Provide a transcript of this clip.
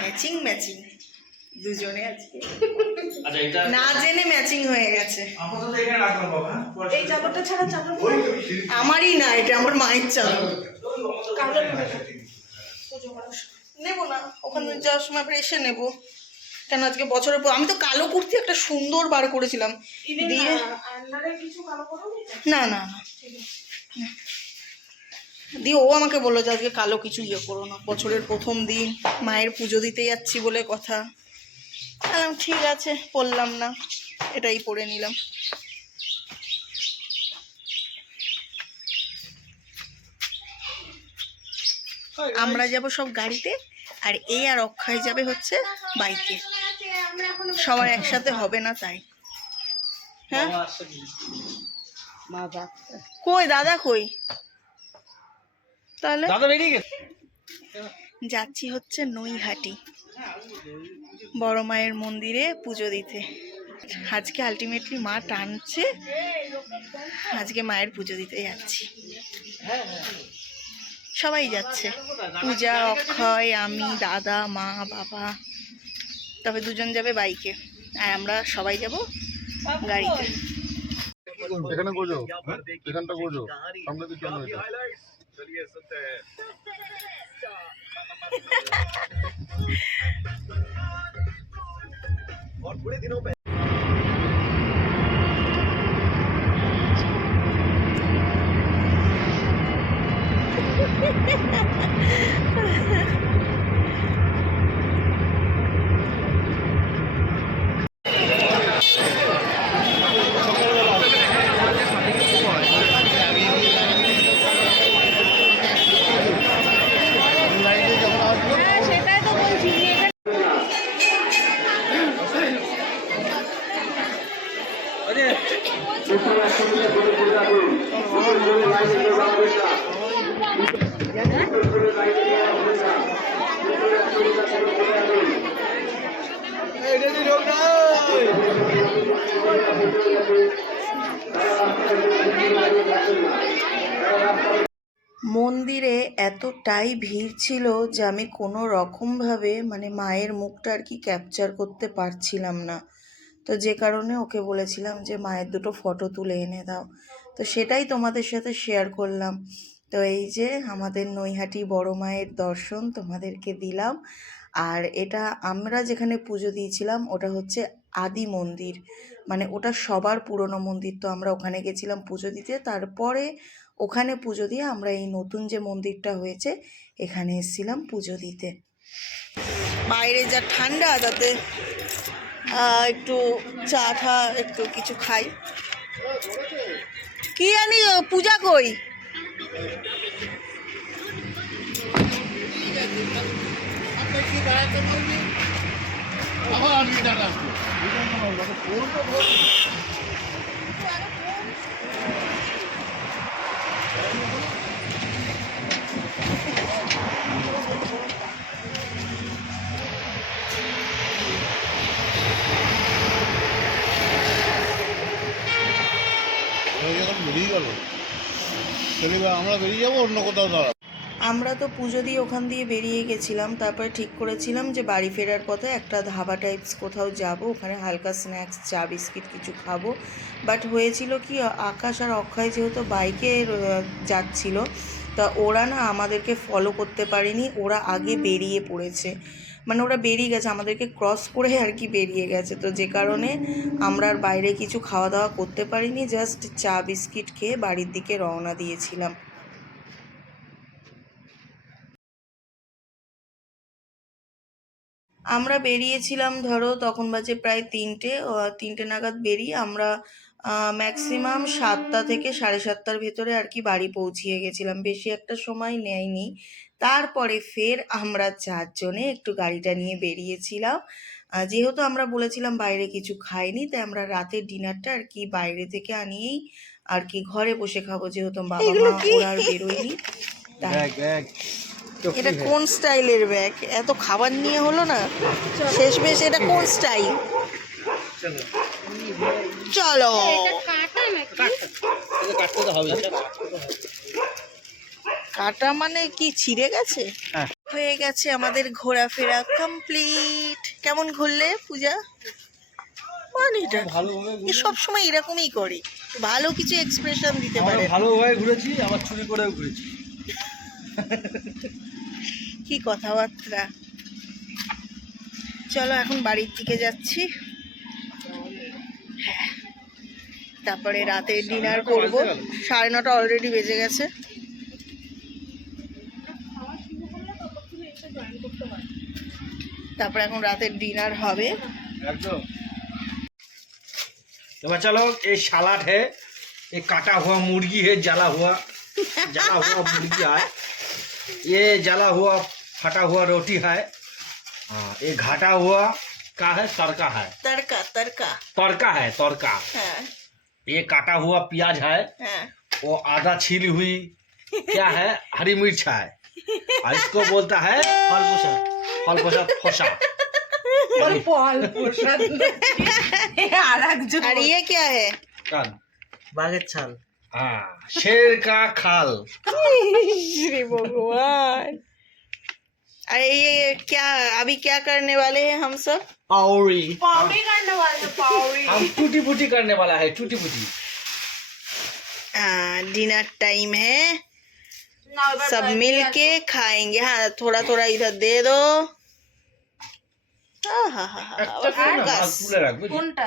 Matching matching দুজনে আজকে না জেনে ম্যাচিং হয়ে গেছে। এই চাদরটা ছাড়া চাদর আমারই না, এটা আমার মায়ের চাদর। নেবো না, ওখানে যাওয়ার সময় আবার এসে নেবো। কেন আজকে বছরের পর আমি তো কালো কুর্তি একটা সুন্দর বার করেছিলাম দিয়ে। না না না দিয়ে ও আমাকে বললো যে আজকে কালো কিছু ইয়ে করো না, বছরের প্রথম দিন মায়ের পুজো দিতে যাচ্ছি বলে কথা। ঠিক আছে, পরলাম না, এটাই পরে নিলাম। আমরা যাব সব গাড়িতে, আর এই আর অক্ষয় যাবে হচ্ছে বাইকে। সবার একসাথে হবে না তাই। হ্যাঁ কই দাদা কই? তাহলে যাচ্ছি হচ্ছে নৈহাটি বড় মায়ের মন্দিরে পুজো দিতে। আজকে আলটিমেটলি মা টানছে, আজকে মায়ের পুজো দিতে যাচ্ছি। সবাই যাচ্ছে, পূজা, অক্ষয়, আমি, দাদা, মা, বাবা। তবে দুজন যাবে বাইকে, আর আমরা সবাই যাব গাড়িতে। এখানে গোজো, এখানটা গোজো, সামনে দিকে চলো। और थोड़े दिनों पे মন্দিরে এতটাই ভিড় ছিল যে আমি কোনো রকমভাবে মানে মায়ের মুখটা আর কি ক্যাপচার করতে পারছিলাম না। তো যে কারণে ওকে বলেছিলাম যে মায়ের দুটো ফটো তুলে এনে দাও, তো সেটাই তোমাদের সাথে শেয়ার করলাম। তো এই যে আমাদের নৈহাটি বড় মায়ের দর্শন তোমাদেরকে দিলাম। আর এটা আমরা যেখানে পুজো দিয়েছিলাম ওটা হচ্ছে আদি মন্দির, মানে ওটা সবার পুরনো মন্দির। তো আমরা ওখানে গেছিলাম পুজো দিতে, তারপরে ওখানে পুজো দিয়ে আমরা এই নতুন যে মন্দিরটা হয়েছে এখানে এসেছিলাম পুজো দিতে। বাইরে যা ঠান্ডা, তাতে একটু চা ঠা একটু কিছু খাই। কি জানি পূজা কই? আমরা বেরিয়ে যাবো অন্য কোথাও দাঁড়াবো। আমরা তো পুজো দিয়ে ওখান দিয়ে বেরিয়ে গেছিলাম, তারপরে ঠিক করেছিলাম যে বাড়ি ফেরার পথে একটা ধাবা টাইপস কোথাও যাব, ওখানে হালকা স্ন্যাক্স, চা বিস্কিট কিছু খাবো। বাট হয়েছিল কি, আকাশ আর অক্ষয় যেহেতু বাইকে যাচ্ছিল, তা ওরা না আমাদেরকে ফলো করতে পারেনি, ওরা আগে বেরিয়ে পড়েছে। মানে ওরা বেরিয়ে গেছে, আমাদেরকে ক্রস করে আর কি বেরিয়ে গেছে। তো যে কারণে আমরা আর বাইরে কিছু খাওয়া দাওয়া করতে পারিনি, জাস্ট চা বিস্কিট খেয়ে বাড়ির দিকে রওনা দিয়েছিলাম। আমরা বেরিয়েছিলাম ধরো তখন বাজে প্রায় 3টে নাগাদ বেরিয়ে আমরা ম্যাক্সিমাম 7টা থেকে 7:30টার ভেতরে আর কি বাড়ি পৌঁছিয়ে গেছিলাম, বেশি একটা সময় নেয়নি। তারপরে ফের আমরা 4 জনে একটু গাড়িটা নিয়ে বেরিয়েছিলাম। যেহেতু আমরা বলেছিলাম বাইরে কিছু খাইনি, তাই আমরা রাতের ডিনারটা আর কি বাইরে থেকে আনিয়েই আর কি ঘরে বসে খাবো, যেহেতু বাবা মা ওরা আর বেরোয়নি। এটা কোন স্টাইলের ব্যাগ? এত খাবার নিয়ে হলো না শেষমেশ, এটা কোন স্টাইল? চলো কাটা মানে কি ছিঁড়ে গেছে? হয়ে গেছে আমাদের ঘোরাফেরা কমপ্লিট। কেমন ঘুরলে পূজা? মানিটা সব সময় এরকমই করি, ভালো কিছু এক্সপ্রেশন দিতে পারে। ভালোভাবে ঘুরেছি, আবার চুরি করেও ঘুরেছি। কি কথাবার্তা। চলো এখন বাড়ির দিকে যাচ্ছি। হ্যাঁ, তারপরে রাতে ডিনার করব। 9:30 অলরেডি বেজে গেছে। তারপরে এখন রাতের ডিনার হবে। एकदम। तो बच्चा लोग ये सलाद है, ये काटा हुआ मुर्गी है, जला हुआ मुर्गी है, ये जला हुआ फटा हुआ रोटी है, हाँ ये घाटा हुआ का है, तड़का है, तड़का तड़का तड़का है तड़का। हाँ ये काटा हुआ प्याज है, हाँ। वो आधा छीली हुई क्या है, हरी मिर्च है, और इसको बोलता है फलपोसा फोसा। और ये क्या है? कान বাঘের ছাল। हाँ, शेर का खाल। श्री भगवान। अरे ये क्या अभी क्या करने वाले हैं हम सब? पाउरी পাউরি করনে वाले पाउरी। हम टूटी फूटी करने वाला है, टूटी फूटी। डिनर टाइम है, सब मिल के खाएंगे। हाँ थोड़ा थोड़ा इधर दे दो। একটা করে না, ভাগ তুলে রাখবে। কোনটা?